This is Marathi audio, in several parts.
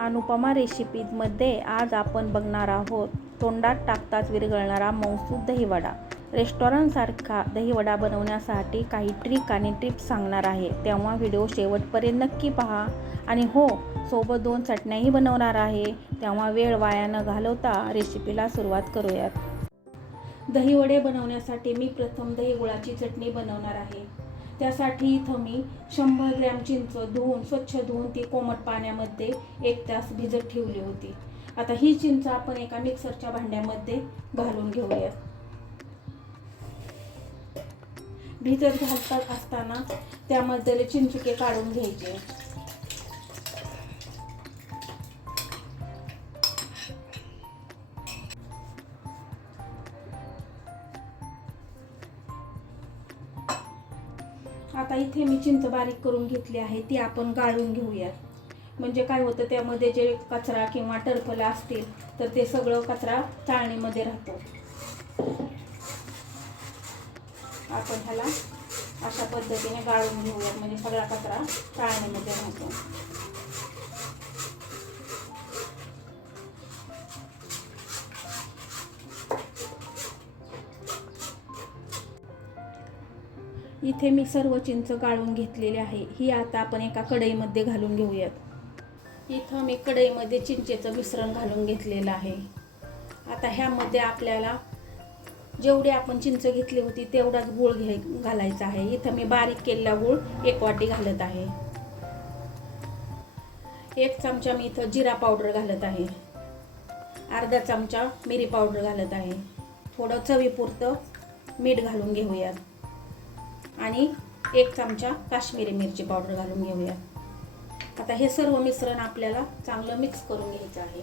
अनुपमा रेसिपीजमध्ये आज आपण बघणार आहोत तोंडात टाकताच विरघळणारा मऊसूत दहीवडा। रेस्टॉरंटसारखा दहीवडा बनवण्यासाठी काही ट्रिक आणि टिप्स सांगणार आहे, तेव्हा व्हिडिओ शेवटपर्यंत नक्की पहा। आणि हो, सोबत 2 चटण्याही बनवणार आहे, तेव्हा वेळ वाया न घालवता रेसिपीला सुरुवात करूयात। दहीवडे बनवण्यासाठी मी प्रथम दही गुळाची चटणी बनवणार आहे। त्यासाठी इथं मी 100 ग्रॅम चिंच स्वच्छ धुवून ती कोमट पाण्यामध्ये 1 तास भिजत ठेवली होती। आता ही चिंच आपण एका मिक्सरच्या भांड्यामध्ये घालून घेऊया। भिजत घालत असताना त्यामध्ये चिंचुके काढून घ्यायचे। आता इथे मी चिंच बारीक करून घेतली आहे, ती आपण गाळून घेऊया। म्हणजे काय होतं, त्यामध्ये जे कचरा किंवा टरफलं असतील तर ते सगळं कचरा चाळणीमध्ये राहतो। आपण ह्याला अशा पद्धतीने गाळून घेऊया, म्हणजे सगळा कचरा चाळणीमध्ये राहतो। इथे मी सर्व चिंच गाळून घेतलेली आहे। ही आता आपण एका कढईमध्ये घालून घेऊयात। इथं मी कढईमध्ये चिंचेचं मिश्रण घालून घेतलेलं आहे। आता ह्यामध्ये आपल्याला जेवढी आपण चिंच घेतली होती तेवढाच गूळ घालायचा आहे। इथं मी बारीक केलेला गूळ 1 वाटी घालत आहे। 1 चमचा मी इथं जिरा पावडर घालत आहे। अर्धा चमचा मिरी पावडर घालत आहे। थोडं चवीपुरतं मीठ घालून घेऊयात आणि 1 चमचा काश्मीरी मिरची पावडर घालून घेऊया। आता हे सर्व मिश्रण आपल्याला चांगलं मिक्स करून घ्यायचं आहे।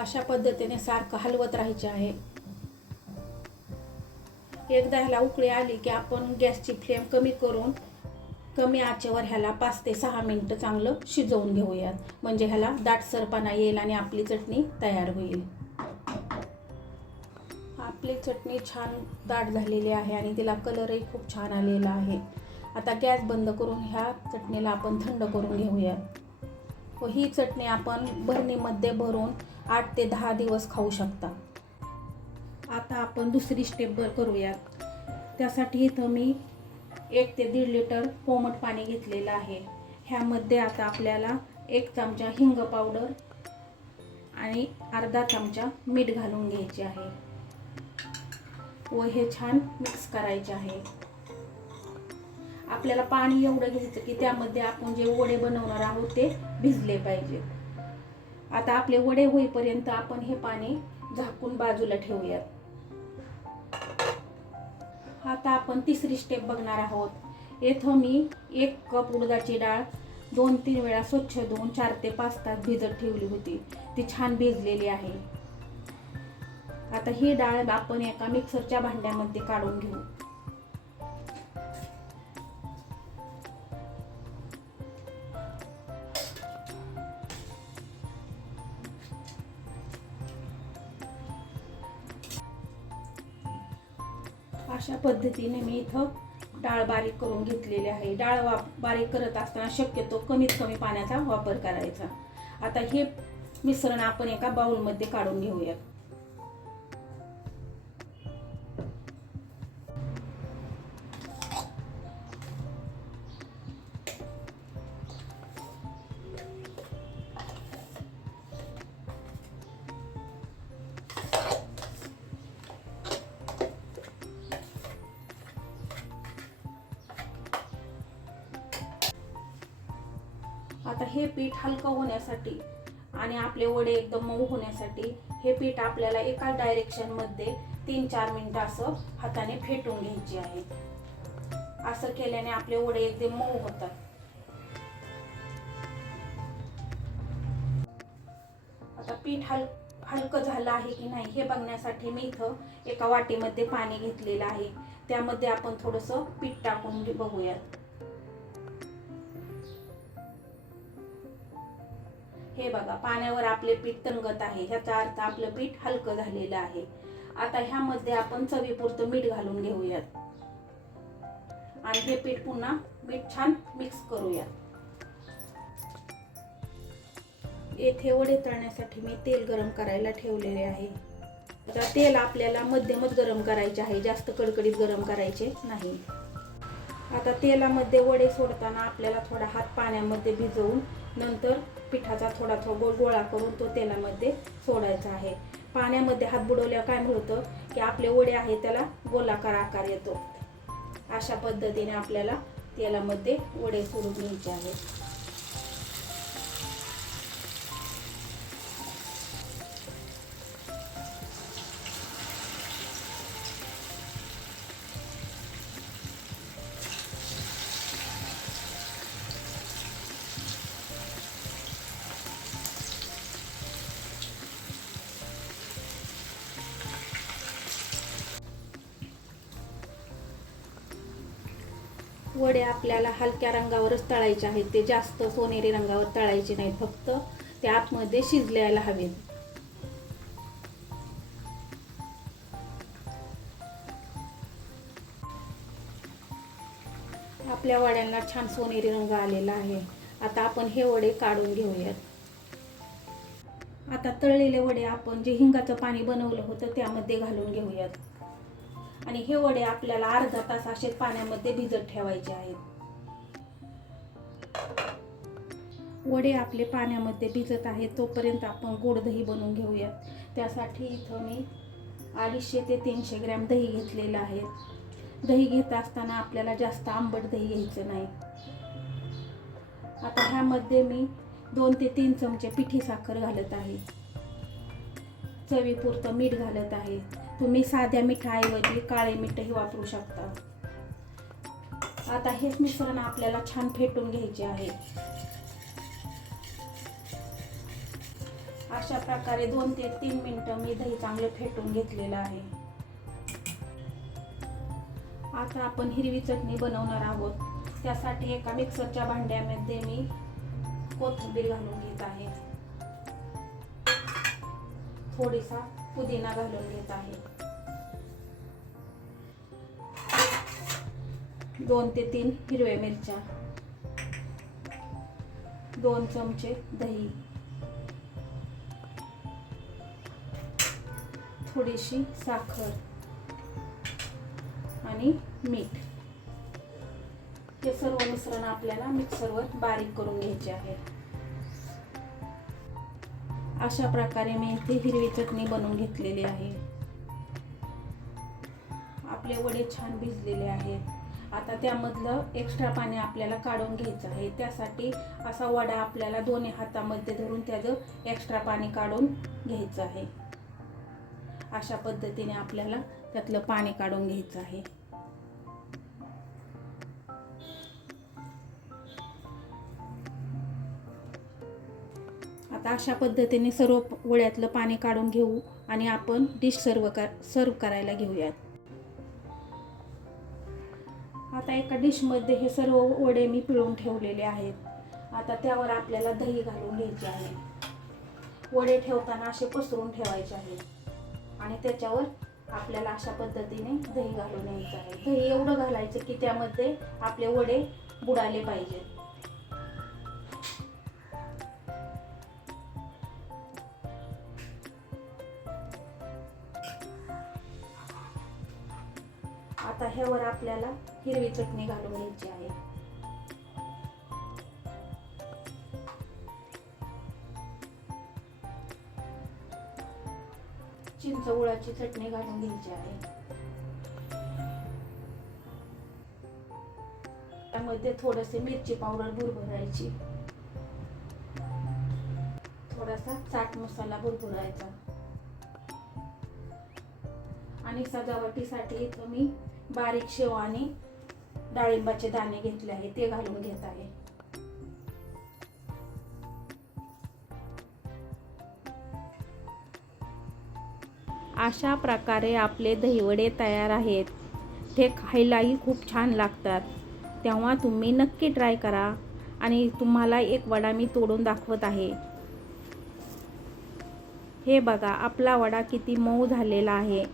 अशा पद्धतीने सारखं हलवत राहायचे आहे। एकदा ह्याला उकळी आली की आपण गॅसची फ्लेम कमी करून कमी आचेवर ह्याला 5 ते 6 मिनिटं चांगलं शिजवून घेऊयात, म्हणजे ह्याला दाटसरपणा येईल आणि आपली चटणी तयार होईल। आपली चटणी छान दाट झालेली आहे आणि तिला कलरही खूप छान आलेला आहे। आता गॅस बंद करून ह्या चटणीला आपण थंड करून घेऊया व ही चटणी आपण बरणीमध्ये भरून 8 ते 10 दिवस खाऊ शकता। आता आपण दुसरी स्टेप करूया। त्यासाठी इथं मी 1 ते 1.5 लिटर कोमट पाणी घेतलेलं आहे। ह्यामध्ये आता आपल्याला 1 चमचा हिंग पावडर आणि अर्धा चमचा मीठ घालून घ्यायचे आहे व हे छान मिक्स करायचे आहे। आपल्याला पाणी एवढं घ्यायचं की त्यामध्ये आपण जे वडे बनवणार आहोत ते भिजले पाहिजे। आता आपले वडे होईपर्यंत आपण हे पाणी झाकून बाजूला ठेवूयात। आता आपण तिसरी स्टेप बघणार आहोत। इथं मी 1 कप उडदाची डाळ 2-3 वेळा स्वच्छ धुवून 4 ते 5 तास भिजत ठेवली होती, ती छान भिजलेली आहे। आता ही डाळ आपण एका मिक्सरच्या भांड्यामध्ये काढून घेऊ। अशा पद्धतीने मी इथं डाळ बारीक करून घेतलेली आहे। डाळ बारीक करत असताना शक्यतो कमीत कमी पाण्याचा वापर करायचा। आता हे मिश्रण आपण एका बाउलमध्ये काढून घेऊया। आता हे पीठ हलकं होण्यासाठी आणि आपले वडे एकदम मऊ होण्यासाठी हे पीठ आपल्याला एका डायरेक्शन मध्ये 3-4 मिनिटं असं हाताने फेटून घ्यायचे आहे। असं केल्याने आपले वडे एकदम मऊ होतात। आता पीठ हलकं झालं आहे की नाही हे बघण्यासाठी मी इथं एका वाटीमध्ये पाणी घेतलेलं आहे, त्यामध्ये आपण थोडंसं पीठ टाकून बघूयात। हे बघा, पाण्यावर आपले पीठ तरंगत आहे, ह्याचा अर्थ आपलं पीठ हलकं झालेलं आहे। आता ह्यामध्ये आपण चवीपुरतं मीठ घालून घेऊयात। आणि हे पीठ पुन्हा मीठ छान मिक्स करूया. येथे वडे तळण्यासाठी मी तेल गरम करायला ठेवलेले आहे. आता तेल आपल्याला मध्यमच गरम करायचे आहे, जास्त कडकडीत गरम करायचे नाही. आता तेलामध्ये वडे सोडताना आपल्याला थोडा हात पाण्यामध्ये भिजवून नंतर पिठाचा थोडा गोळा करून तो तेलामध्ये सोडायचा आहे. पाण्यामध्ये हात बुडवल्यावर काय होतं की आपले वडे आहे त्याला गोलाकार आकार येतो. अशा पद्धतीने आपल्याला तेलामध्ये वडे सोडून घ्यायचे आहेत. वडे आपल्याला हलक्या रंगावरच तळायचे आहेत, ते जास्त सोनेरी रंगावर तळायचे नाहीत, फक्त ते आतमध्ये शिजल्याला हवेत. आपल्या वड्यांना छान सोनेरी रंग आलेला आहे. आता आपण हे वडे काढून घेऊयात. आता तळलेले वडे आपण जे हिंगाचं पाणी बनवलं होतं त्यामध्ये घालून घेऊयात. आणि हे वडे आपल्याला अर्धा तास असे पाण्यामध्ये भिजत ठेवायचे आहेत. वडे आपले पाण्यामध्ये भिजत आहेत तोपर्यंत आपण गोड दही बनवून घेऊयात. त्यासाठी इथं मी 250 ते 300 ग्रॅम दही घेतलेलं आहे. दही घेत असताना आपल्याला जास्त आंबट दही घ्यायचं नाही. आता ह्यामध्ये मी 2 ते 3 चमचे पिठी साखर घालत आहे. चवीपुरतं मीठ घालत आहे. तुम्ही साध्या मिठाऐवजी काळे मीठही वापरू शकता. आता हेच मिश्रण आपल्याला छान फेटून घ्यायचे आहे. अशा प्रकारे 2 ते 3 मिनिटं मी दही चांगले फेटून घेतलेलं आहे. आता आपण हिरवी चटणी बनवणार आहोत. त्यासाठी एका मिक्सरच्या भांड्यामध्ये मी कोथिंबीर घालून घेत आहे. थोडीसा पुदिना घालून घेत आहे. 2 ते 3 हिरव्या मिरच्या, 2 चमचे दही, थोडीशी साखर आणि मीठ. हे सर्व मिश्रण आपल्याला मिक्सरवर बारीक करून घ्यायचे आहे. अशा प्रकारे मी इथे हिरवी चटणी बनवून घेतलेली आहे. आपले वडे छान भिजलेले आहेत. आता त्यामधलं एक्स्ट्रा पाणी आपल्याला काढून घ्यायचं आहे. त्यासाठी असा वडा आपल्याला दोन्ही हातामध्ये धरून त्याचं एक्स्ट्रा पाणी काढून घ्यायचं आहे. अशा पद्धतीने आपल्याला त्यातलं पाणी काढून घ्यायचं आहे. आता अशा पद्धतीने सर्व वड्यातलं पाणी काढून घेऊ आणि आपण डिश सर्व करायला घेऊयात. आता एका डिशमध्ये हे सर्व वडे मी पिळून ठेवलेले आहेत. आता त्यावर आपल्याला दही घालून घ्यायचे आहे. वडे ठेवताना असे पसरून ठेवायचे आहे आणि त्याच्यावर आपल्याला अशा पद्धतीने दही घालून घ्यायचं आहे. दही एवढं घालायचं की त्यामध्ये आपले वडे बुडाले पाहिजेत. आता ह्यावर आपल्याला हिरवी चटणी घालून घ्यायची आहे. चिंच गुळाची चटणी घालून घ्यायची आहे. त्यामध्ये थोडेसे मिरची पावडर भुरभरायची, थोडासा चाट मसाला भुरभरायचा आणि सजावटीसाठी इथं मी बारीक शेव आणि डाळिंबाचे दाणे घेतले आहे, ते घालून घेत आहे. अशा प्रकारे आपले दहीवडे तयार आहेत. ते खायलाही खूप छान लागतात. तेव्हा तुम्ही नक्की ट्राय करा. आणि तुम्हाला एक वडा मी तोडून दाखवत आहे. हे बघा, आपला वडा किती मऊ झालेला आहे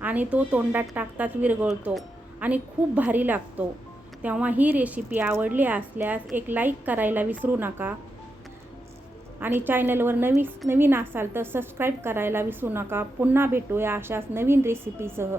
आणि तो तोंडात टाकताच विरघळतो. आणि खूप भारी लागतो. तेव्हा ही रेसिपी आवडली असल्यास एक लाईक करायला विसरू नका आणि चॅनलवर नवीन असाल तर सबस्क्राईब करायला विसरू नका. पुन्हा भेटूया अशाच नवीन रेसिपीसह.